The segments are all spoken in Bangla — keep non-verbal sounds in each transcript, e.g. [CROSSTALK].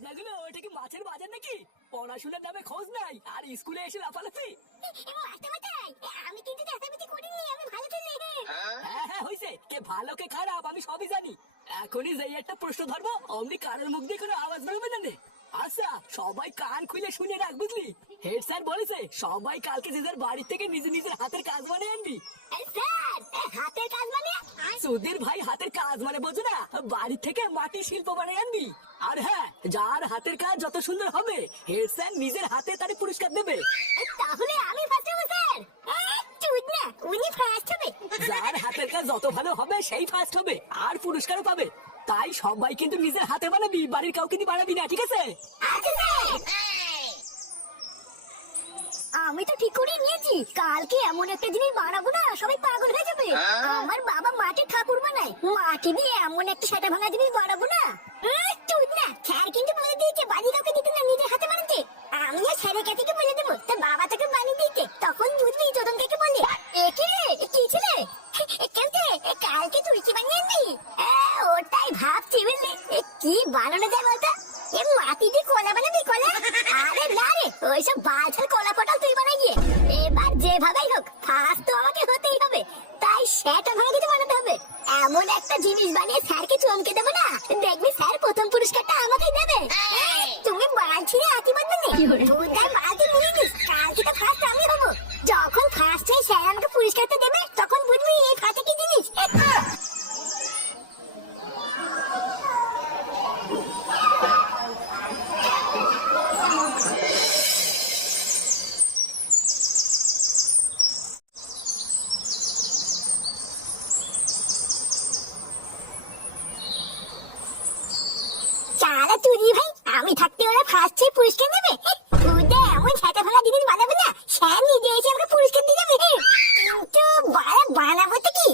ওটা কি মাছের বাজার নাকি? পড়াশোনার নামে খোঁজ নাই আর স্কুলে এসে লাফালাফি। আমি কিন্তু চেঁচামেচি করিনি আমি ভালো ছেলে। হ্যাঁ? হ্যাঁ হইছে কে ভালো কে খারাপ আমি সবই জানি। এখনই যেই একটা প্রশ্ন ধরবো অমনি কানের মুখ দিয়ে কোনো আওয়াজ বেরোবে না নে। আচ্ছা সবাই কান খুলে শুনে রাখ বুঝলি? হেড স্যার বলেছে সবাই কালকে যে যার বাড়ি থেকে নিজের নিজের হাতের কাজ বানিয়ে আনবি। স্যার সুধীর ভাই হাতের কাজ মানে বোঝো না বাড়ি থেকে মাটির শিল্প বানিয়ে আনবি। আর হ্যাঁ যার হাতের কাজ যত সুন্দর হবে হেড স্যার নিজের হাতে তার পুরস্কার দেবে। তাহলে আমি ফার্স্ট হব স্যার। না উনি ফার্স্ট হবে। যার হাতের কাজ যত ভালো হবে সেই ফার্স্ট হবে আর পুরস্কারও পাবে। তাই সবাই কিন্তু নিজের হাতে বানাবি বাড়ির কাউকে দিয়ে বানাবি না ঠিক আছে? আচ্ছা আমি তো ঠিক করে নিয়েছি। কালকে এমন একটা জিনিস বানাবো না সবাই পাগল হয়ে যাবে। আমার বাবা মাটির ঠাকুর বানায়। মাটি দিয়ে এমন একটা সেটা ভাঙা জিনিস বানাবো না। না স্যার কিন্তু বলে দিয়েছে বাড়ি কাউকে দিতে না নিজের হাতে বানাতে। আমিও স্যারের কাছে গিয়ে বলে দেবো তোর বাবা তোকে বানিয়ে দিতে তখন বুঝবি থেকে বলে। একে কি ছেলে? কালকে কালকে তুই কি বানিয়ে আনবি? ওটাই ভাবছি বুঝলি। এ, কি বানানো যায় বলতো? এ মাটি দিয়ে কলা বানাবি কলা? আরে না রে ওইসব বালছাল জিনিস বানিয়ে স্যারকে চমকে দেবো না দেখবি স্যার প্রথম পুরস্কারটা আমাকেই দেবে তুমি বালছি রে আতি বাদ নেই দুধার বালতি নিয়ে নিস কালকে তো ফার্স্ট আমি হব যখন ফার্স্ট হয়ে স্যার আমাকে পুরস্কারটা দেবে তখন বুঝবি এই ফাতে কি জিনিস চালা তুই ভাই আমি হয়ে পুরস্কার দেবে? এমন ছাতা ভাঙা জিনিস বানাবে না? স্যার নিজে এসে আমাকে পুরস্কার দিয়ে যাবে। কিন্তু বাড়া বানাবো তো কি?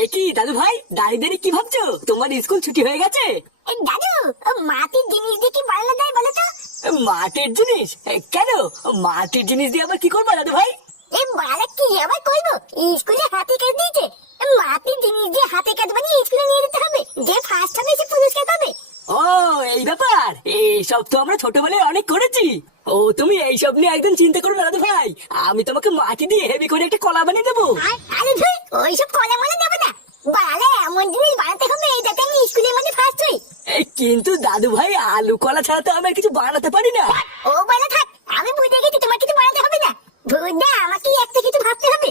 এ কি দাদু ভাই? দাঁড়িয়ে দাঁড়িয়ে কি ভাবছ? তোমার স্কুল ছুটি হয়ে গেছে? দাদু মাটির জিনিস দিয়ে কি বানানো যায় বলো তো? মাটির জিনিস? কেন? মাটির জিনিস দিয়ে আবার কি করবা দাদু ভাই? এই কি আবার করব? স্কুলে হাতে কাজ দিয়েছে। মাটির জিনিস দিয়ে হাতে কাজ বানিয়ে স্কুলে নিয়ে যেতে হবে। যে ফার্স্ট হবে সে ও এই ব্যাপার। এইসব তো আমরা ছোটবেলায় অনেক করেছি। ও তুমি এইসব নিয়ে একদম চিন্তা করো না দাদু ভাই। আমি তোমাকে মাটি দিয়ে হেভি করে একটা কলা বানিয়ে দেবো। আর ধুই ওইসব কলা মনে দেবো না। বালা এমন জিনিস বানাতে হবে যাতে আমি স্কুলের মধ্যে ফার্স্ট হই। কিন্তু দাদু ভাই আলু কলা ছাড়া তো আমি কিছু বানাতে পারি না। ও বলে থাক আমি বুঝে গেছি তোমার কিছু বানাতে হবে না। বুঝা আমাকে একটা কিছু ভাবতে হবে।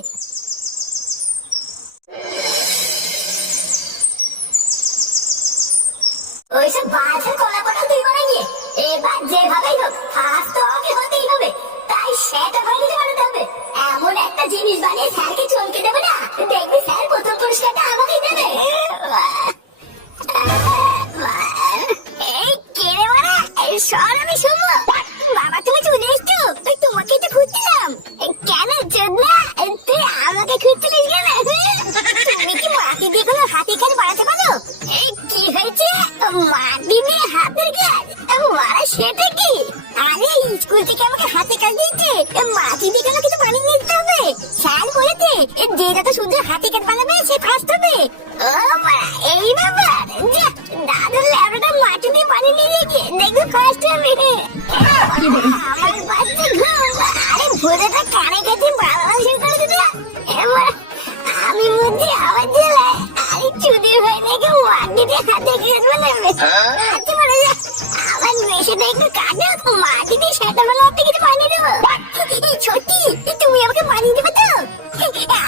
তুমি আমাকে বানিয়ে দেবে তো?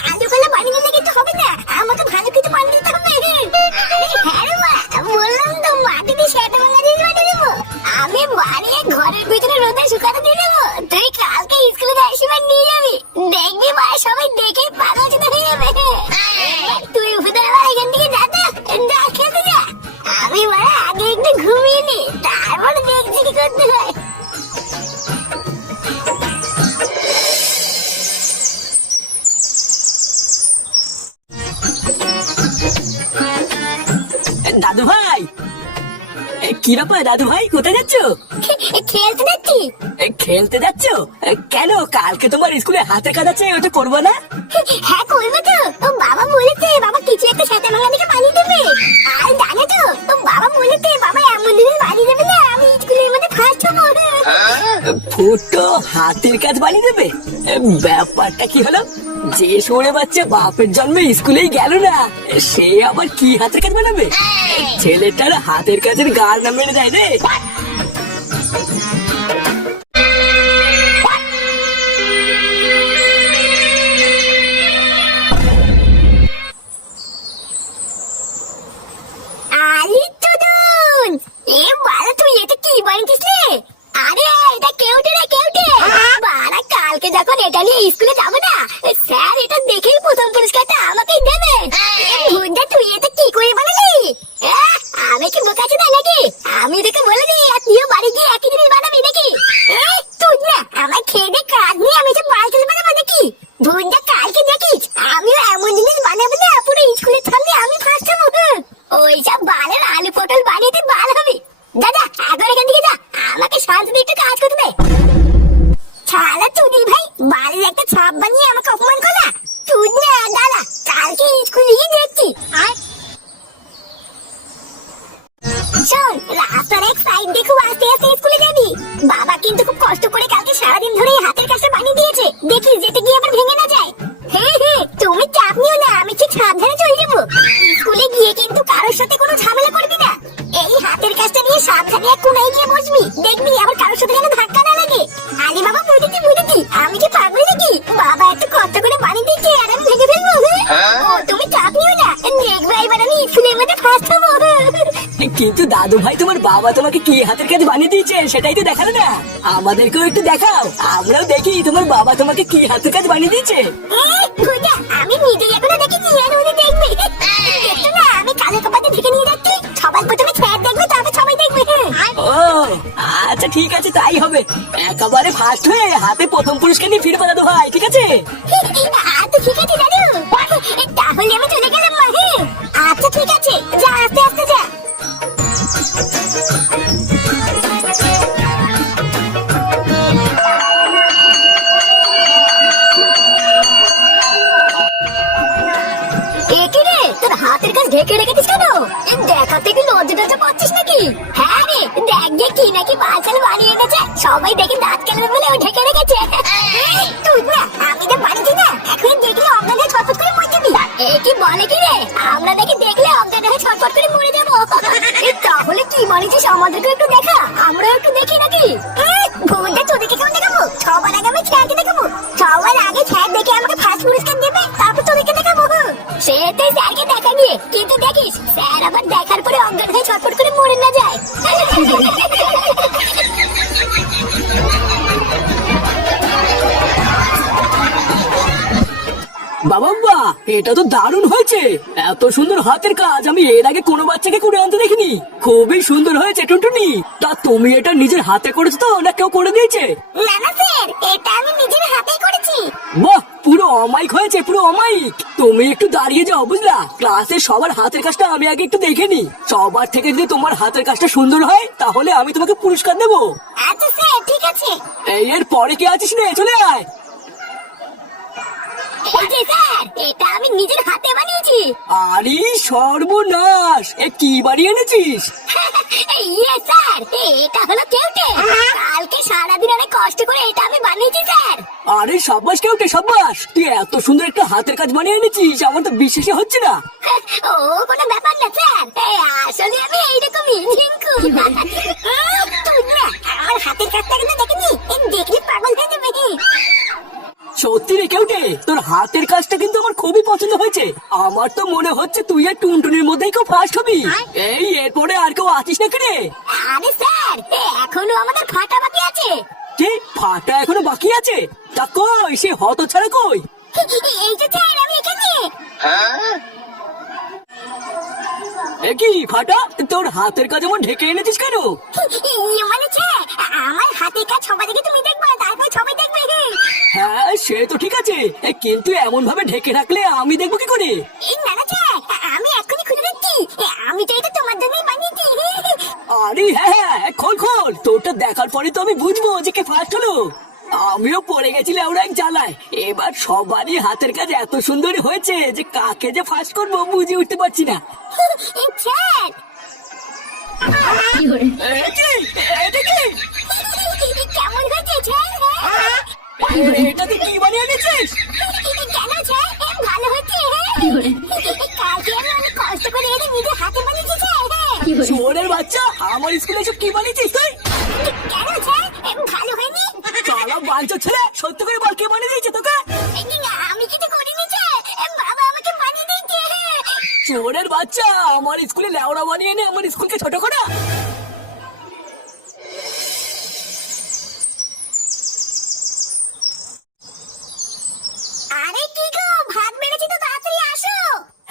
আলু কলা বানিয়ে দিলে কিন্তু হবে না আমাকে ভালো কিছু বানিয়ে দিতে হবে। আরে হ্যাঁ রে মা বললাম তো মাটি দিয়ে সেটা ভাঙা বানিয়ে দেবো। আমি বানিয়ে ঘরের ভিতরে রোদে শুকাতে দিয়ে দেবো। তুই কালকে স্কুলে যাওয়ার সময় নিয়ে যাবি। দেখবি মা কি ব্যাপার দাদু ভাই কোথায় যাচ্ছ? খেলতে যাচ্ছি। খেলতে যাচ্ছ? কেন? কালকে তোমার স্কুলে হাতে কাজ আছে ওটা করব না? হ্যাঁ করব তো। বাবা বলেছে বাবা কিছু একটা সাথে মাঙ্গা দিকে বানিয়ে দেবে। আর জানো তো বাবা বলেছে বাবা এমন দিনে বানিয়ে দেবে না। পুকুরের মধ্যে ফার্স্ট হব ফুটো হাতের কাজ বানিয়ে দেবে। ব্যাপারটা কি হলো? যে সরে বাচ্চা বাপের জন্মে স্কুলেই গেল না সে আবার কি হাতের কাজ বানাবে? ছেলেটার হাতের কাজের গার না মেরে যায় রে। আরে এটা কেউটে রে কেউটে বাড়া কালকে যখন এটা নিয়ে স্কুলে যাব না স্যার এটা দেখেই প্রথম পুরস্কারটা আমাকেই দেবে। ভুন্ডা তুই এটা কি করে বানালি? আমি কি বোকা না নাকি? আমি তোকে বলে দিই আর তুইও বাড়ি গিয়ে সারাদিন ধরে হাতের কাজটা বানিয়ে দিয়েছে। দেখি যেতে গিয়ে আবার ভেঙে না যায়। হ্যাঁ হ্যাঁ তুমি চাপ নিও না আমি ঠিক সাবধানে চলে যাব। স্কুলে গিয়ে কিন্তু কারোর সাথে কোনো ঝামেলা করবি না। এই হাতের কাজটা নিয়ে সাবধানে এক কোনায় গিয়ে বসবি। দেখবি আবার কারোর সাথে যেন ধাক্কা না লাগে। আরে বাবা বুঝেছি বুঝেছি আমি কি পাগল নাকি? বাবা এত কষ্ট করে বানিয়ে দিচ্ছে আর আমি ভেঙে ফেলব। তুমি চাপ নিও না। দেখবে এবার আমি স্কুলের মধ্যে ফার্স্ট কিন্তু দাদু ভাই তোমার বাবা তোমাকে কি হাতের কাজ বানিয়ে দিয়েছে? সেটাই তো দেখাল না। আমাদেরকেও একটু দেখাও। আমরাও দেখি তোমার বাবা তোমাকে কি হাতের কাজ বানিয়ে দিয়েছে। আমি নিজে এখনও দেখিনি আর উনি দেখবে। না আমি কালো ঢেকে নিয়ে যাচ্ছি। সবার প্রথমে দেখবে তারপর সবাই দেখবে। ও আচ্ছা ঠিক আছে তাই হবে। একেবারে ফার্স্ট হয়ে হাতে প্রথম পুরস্কার নিয়ে ফিরবো দাদু ভাই ঠিক আছে? যে কি নাকি বালছাল বানিয়ে এনেছে? সবাই দেখে দাঁত কেলবে বলে ও ঢেকে রেখেছে। আমি তো বানিয়েছি না এখন দেখলে অজ্ঞান ছটফট করে মরে যাবি। এ কি বলে কি রে? আমরা দেখি দেখলে অজ্ঞান হয়ে ছটফট করে মরে যাব। তাহলে কি বানিয়েছিস আমাদেরকে একটু দেখা? আমরা একটু দেখি নাকি? ভুলটা তোদেরকে কেমন দেখাবো? সবার আগে আমি খেয়ালকে দেখাবো। সবার আগে খেয়াল দেখে আমাকে ফার্স্ট পুরস্কার দেবে, তারপর তোদেরকে দেখাবো। সে নিয়ে। কিন্তু দেখিস? স্যার আবার দেখার পরে অজ্ঞান হয়ে ছটফট করে মরে না যায়। বাবা বা এটা তো দারুণ হয়েছে। এত সুন্দর হাতের কাজ আমি এর আগে কোনো বাচ্চাকে করে আনতে দেখিনি। খুবই সুন্দর হয়েছে টুনটুনি। তা তুমি এটা নিজের হাতে করেছ তো না কেউ করে দিয়েছে? না না স্যার এটা আমি নিজের হাতেই করেছি। বাহ পুরো অমাইক হয়েছে পুরো অমাইক তুমি একটু দাঁড়িয়ে যাও বুঝলা? ক্লাসে সবার হাতের কাজটা আমি আগে একটু দেখে নি সবার থেকে যদি তোমার হাতের কাজটা সুন্দর হয় তাহলে আমি তোমাকে পুরস্কার দেবো। আচ্ছা স্যার ঠিক আছে। এই এর পরে কে আছিস রে? চলে আয়। এই যে স্যার এটা আমি নিজের হাতে বানিয়েছি। আরে সর্বনাশ! এ কি বাড়ি এনেছিস? [LAUGHS] ইয়ে স্যার এটা হলো কেউটে। কালকে সারাদিন অনেক কষ্ট করে এটা আমি বানিয়েছি স্যার। আরে সাব্বাস কেউটে সাব্বাস! তুই এত সুন্দর একটা হাতের কাজ বানিয়ে এনেছিস আমার তো বিশ্বাসই হচ্ছে না। [LAUGHS] ও কোনো ব্যাপার না স্যার। আসলে আমি এইরকমই ঝিঙ্কু [LAUGHS] আমার হাতের কাজটা কিন্তু দেখিনি দেখলে পাগল হয়ে যাবে। সত্যি রে কেউটে? তোর হাতের কাজটা কিন্তু আমার খুবই পছন্দ হয়েছে। আমার তো মনে হচ্ছে তুই আর টুনটুনির মধ্যেই কেউ ফার্স্ট হবি। এই এরপরে আর কেউ আছিস নাকি রে? আরে স্যার এখনও আমাদের ফাটা বাকি আছে। কি? ফাটা এখনও বাকি আছে? তা কই? সে হত ছাড়া কই? এই যে স্যার আমি এখানে। এ কি ফাটা তোর হাতের কাজ এমন ঢেকে এনেছিস কেন? মানে আমার হাতের কাজ সবাই দেখে তুমি দেখবে তারপর সবাই দেখবে। হ্যাঁ সে তো ঠিক আছে। কিন্তু এমন ভাবে ঢেকে রাখলে আমি দেখব কি করে? না না আমি এখনই খুলে দিচ্ছি আমি তো এটা তোমার জন্যই বানিয়েছি। আরে হ্যাঁ হ্যাঁ খোল খোল। তোরটা দেখার পরে তো আমি বুঝব যে কে ফার্স্ট হলো। আমিও পড়ে গেছিলাম ওরা এক জ্বালায় এবার সবারই হাতের কাজ এত সুন্দর হয়েছে যে কাকে যে ফার্স্ট করব বুঝে উঠতে পারছি না। কি? কেন ভালো হচ্ছে হ্যাঁ কালকে আমি অনেক কষ্ট করে এটা নিজে হাতে বানিয়েছি চোরের বাচ্চা আমার স্কুলে সব কি বানিয়েছিস তুই? কেন বাঞ্চো ছেলে সত্যি করে বল কে বানিয়ে দিয়েছে তোকে? আমি কিছু করিনি বাবা আমাকে বানিয়ে দিয়েছে। চোরের বাচ্চা আমার স্কুলে লেওড়া বানিয়ে এনে আমার স্কুলকে ছোট করা।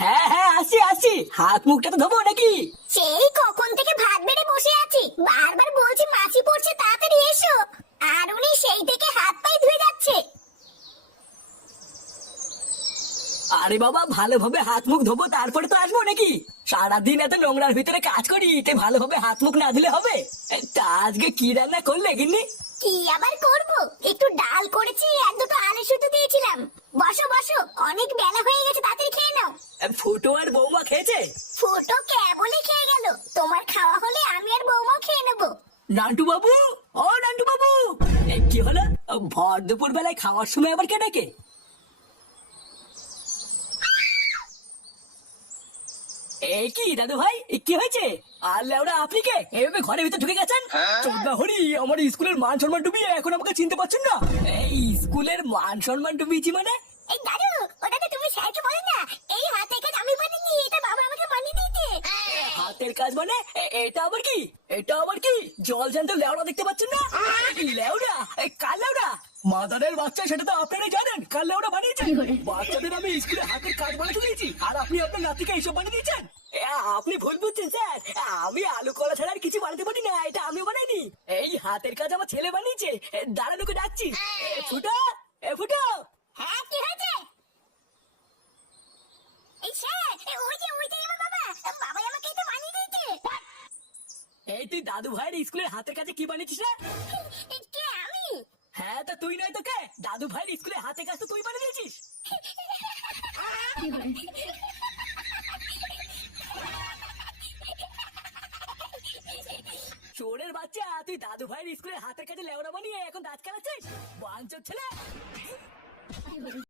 হ্যাঁ হ্যাঁ আসি আসি হাত মুখটা তো ধোবো নাকি? সেই কখন থেকে ভাত বেড়ে বসে আছি বারবার বলছি মাছি পড়ছে তাড়াতাড়ি এসো আর উনি সেই থেকে হাত পায়ে ধুয়ে যাচ্ছে আরে বাবা ভালোভাবে হাত মুখ ধোবো তারপরে তো আসব নাকি? সারাদিন এত নোংরার ভিতরে কাজ করি তে ভালোভাবে হাত মুখ না ধুলে হবে? তা আজকে কি রান্না করলে গিন্নি? কি আবার করব? একটু ডাল করেছি আর দুটো আলু শুধু দিয়েছিলাম। বসো বসো অনেক বেলা হয়ে গেছে তাড়াতাড়ি খেয়ে নাও। ফুটো আর বৌমা খেয়েছে? ফুটো কেবলই খেয়ে গেল। তোমার খাওয়া হলে আমি আর বৌমাও খেয়ে নেব। নান্টু বাবু? ও নান্টু বাবু! কি হলো? ভর দুপুর বেলায় খাওয়ার সময় আবার কে ডেকে? এই কি দাদু ভাই? কি হয়েছে? আর লেওড়া আপনি কে? এভাবে ঘরের ভিতর ঢুকে গেছেন? চোদ্দা হরি আমার স্কুলের মান সম্মান ডুবিয়ে এখন আমাকে চিনতে পারছেন না? এই স্কুলের মান সম্মান ডুবিয়েছি মানে? এই দাদু ওটা তো তুমি স্যারকে বলো না। এই হাতে কাজ আমি বানিয়ে এটা বাবা আমাকে বানিয়ে দিয়েছে। হাতের কাজ মানে? এটা আবার কি? এটা আবার কি? জল জ্যান্ত লেওড়া দেখতে পাচ্ছেন না? লেওড়া কাল লেওড়া মাদারের বাচ্চা সেটা তো আপনারাই জানেন। কাল লেওড়া বানিয়েছে বাচ্চাদের আমি স্কুলে হাতের কাজ বানাতে দিয়েছি আর আপনি আপনার নাতিকে এইসব বানিয়ে দিয়েছেন? আপনি ভুল বুঝছেন স্যার। আমি আলু কলা ছাড়া আর কিছু বানাতে পারি না এটা আমি বানাইনি। এই হাতের কাজ আমার ছেলে বানিয়েছে দাঁড়ানোকে ডাকছি। ফুটো এ ফুটো। হ্যাঁ কি হয়েছে? এই স্যার এ, ওই যে আমার বাবা বাবাই আমাকে এটা বানিয়ে দিয়েছে। এই তুই দাদু ভাইয়ের স্কুলের হাতের কাছে কি বানিয়েছিস রে? হ্যাঁ তা তুই নয় তো কে? দাদু ভাইয়ের স্কুলে হাতে কাজ তুই বানিয়ে দিয়েছিস। চোরের বাচ্চা, তুই দাদু ভাইয়ের স্কুলের হাতের কাছে লেওড়া বানিয়ে এখন দাঁত খেলাচ্ছিস বাঞ্চোর ছেলে।